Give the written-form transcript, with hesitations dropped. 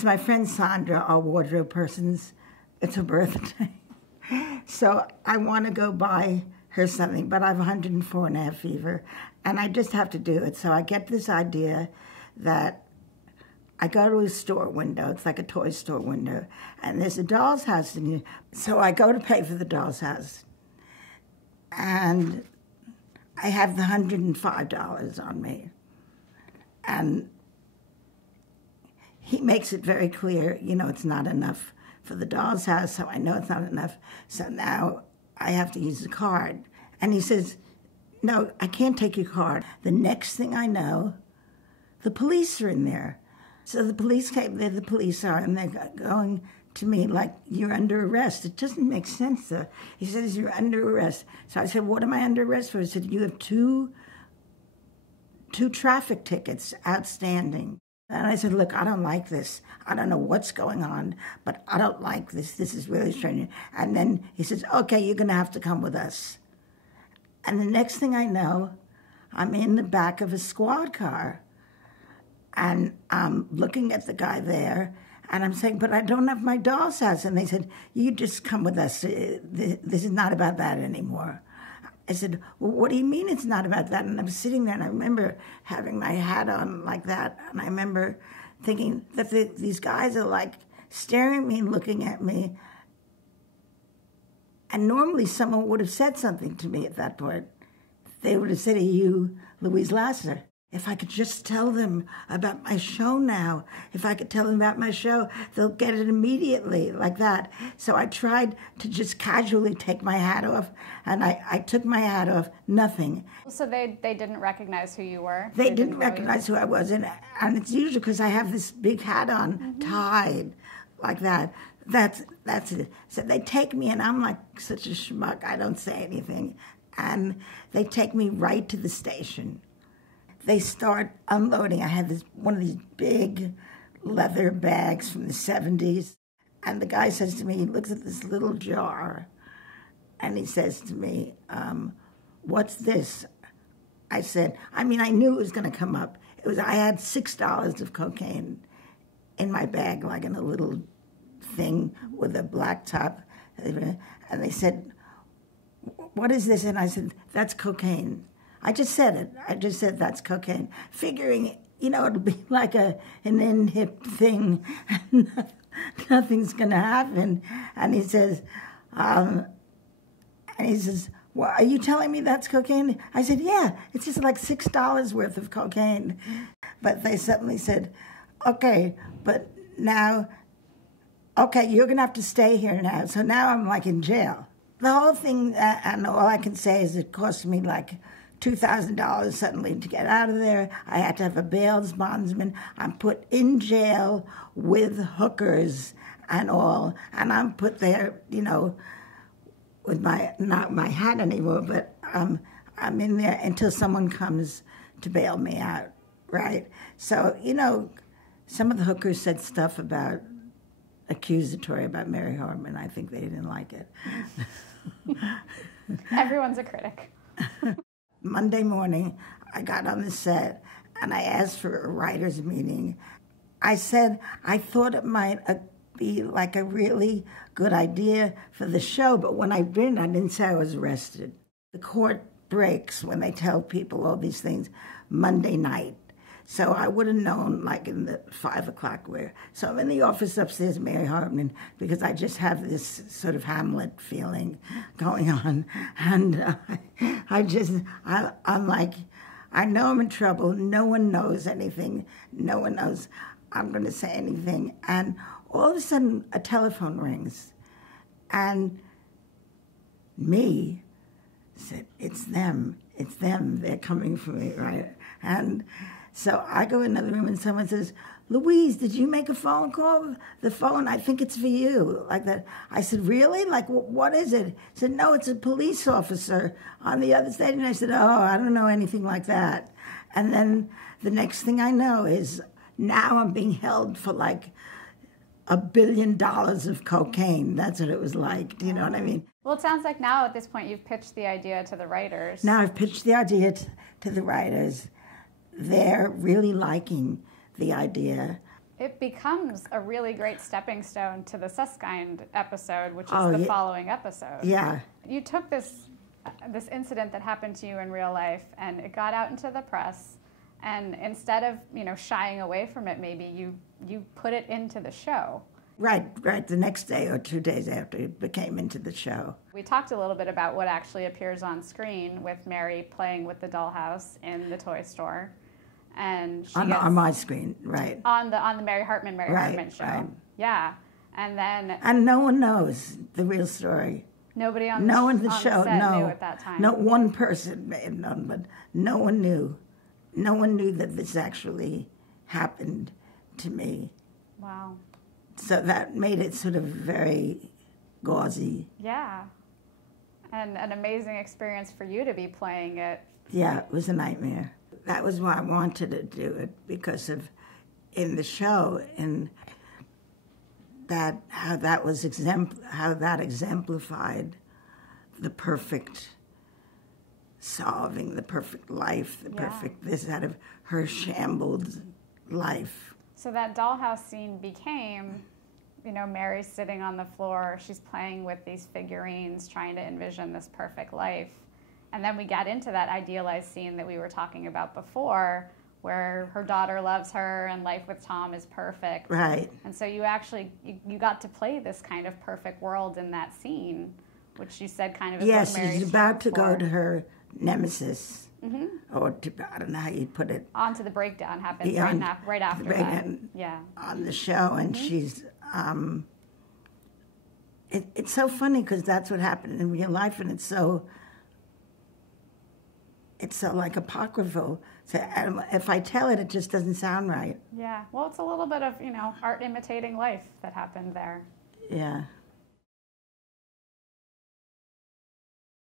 It's my friend Sandra, our wardrobe person's, it's her birthday. So I want to go buy her something, but I have 104.5 fever, and I just have to do it. So I get this idea that I go to a store window, it's like a toy store window, and there's a doll's house in here. So I go to pay for the doll's house, and I have the $105 on me. And he makes it very clear, you know, it's not enough for the doll's house, so I know it's not enough. So now I have to use the card. And he says, no, I can't take your card. The next thing I know, the police are in there. So the police came there, the police are, and they're going to me like, you're under arrest. It doesn't make sense, though. He says, you're under arrest. So I said, what am I under arrest for? He said, you have two traffic tickets outstanding. And I said, look, I don't like this. I don't know what's going on, but I don't like this. This is really strange. And then he says, okay, you're going to have to come with us. And the next thing I know, I'm in the back of a squad car. And I'm looking at the guy there, and I'm saying, but I don't have my doll's house. And they said, you just come with us. This is not about that anymore. I said, well, what do you mean it's not about that? And I'm sitting there, and I remember having my hat on like that, and I remember thinking that these guys are like staring at me and looking at me. And normally someone would have said something to me at that point. They would have said, are you Louise Lasser? If I could just tell them about my show now, if I could tell them about my show, they'll get it immediately, like that. So I tried to just casually take my hat off, and I took my hat off, nothing. So they didn't recognize who you were? They didn't recognize who I was, and it's usually because I have this big hat on, tied, like that. That's it. So they take me, and I'm like such a schmuck, I don't say anything. And they take me right to the station. They start unloading. I had one of these big leather bags from the 70s. And the guy says to me, he looks at this little jar, and he says to me, what's this? I said, I knew it was going to come up. I had $6 of cocaine in my bag, like in a little thing with a black top. And they said, what is this? And I said, that's cocaine. I just said it. I just said that's cocaine, figuring, it'll be like an in-hip thing, and nothing's going to happen. And he says, well, are you telling me that's cocaine? I said, yeah, it's just like $6 worth of cocaine. But they suddenly said, okay, but now, okay, you're going to have to stay here now. So now I'm like in jail. The whole thing, and all I can say is it cost me like $2,000 suddenly to get out of there. I had to have a bail bondsman. I'm put in jail with hookers and all. And I'm put there, with not my hat anymore, but I'm in there until someone comes to bail me out, right? So, some of the hookers said stuff accusatory about Mary Hartman. I think they didn't like it. Everyone's a critic. Monday morning, I got on the set, and I asked for a writer's meeting. I said I thought it might be like a really good idea for the show, but when I didn't say I was arrested. The court breaks when they tell people all these things Monday night. So I would have known, like, in the 5 o'clock So I'm in the office upstairs, Mary Hartman, because I just have this sort of Hamlet feeling going on. And I'm like, I know I'm in trouble. No one knows anything. No one knows I'm going to say anything. And all of a sudden, a telephone rings. And me said, it's them. It's them. They're coming for me, right? And so I go in another room, and someone says, Louise, did you make a phone call? The phone, I think it's for you, like that. I said, really? Like, what is it? He said, no, it's a police officer on the other side. And I said, oh, I don't know anything like that. And then the next thing I know is now I'm being held for like $1 billion of cocaine. That's what it was like. Do you know what I mean? Well, it sounds like now at this point you've pitched the idea to the writers. Now I've pitched the idea to the writers. They're really liking the idea. It becomes a really great stepping stone to the Susskind episode, which is Oh, the yeah. following episode. Yeah. You took this incident that happened to you in real life, and it got out into the press. And instead of shying away from it, maybe you put it into the show. Right. The next day or 2 days after it became into the show. We talked a little bit about what actually appears on screen with Mary playing with the dollhouse in the toy store. And she On my screen, right. On the Mary Hartman show. Right. Yeah. And then And no one knows the real story. nobody on No one in the the show, set no. knew at that time. No, one person may have known, but no one knew. No one knew that this actually happened to me. Wow. So that made it sort of very gauzy. Yeah. And an amazing experience for you to be playing it. Yeah, it was a nightmare. That was why I wanted to do it, because of in the show, and that how that exemplified the perfect solving, the perfect life, the perfect this out of her shambled life. So that dollhouse scene became, Mary sitting on the floor. She's playing with these figurines, trying to envision this perfect life. And then we got into that idealized scene that we were talking about before, where her daughter loves her and life with Tom is perfect. Right. And so you actually, you got to play this kind of perfect world in that scene, which you said kind of is yes, what Mary's she's about to for. go to her nemesis, or to, I don't know how you'd put it. Onto the breakdown happens Beyond right after the that. breakdown Yeah. on the show, and she's. It's so funny because that's what happened in real life, and it's so like apocryphal. So if I tell it, it just doesn't sound right. Yeah. Well, it's a little bit of, art imitating life that happened there. Yeah.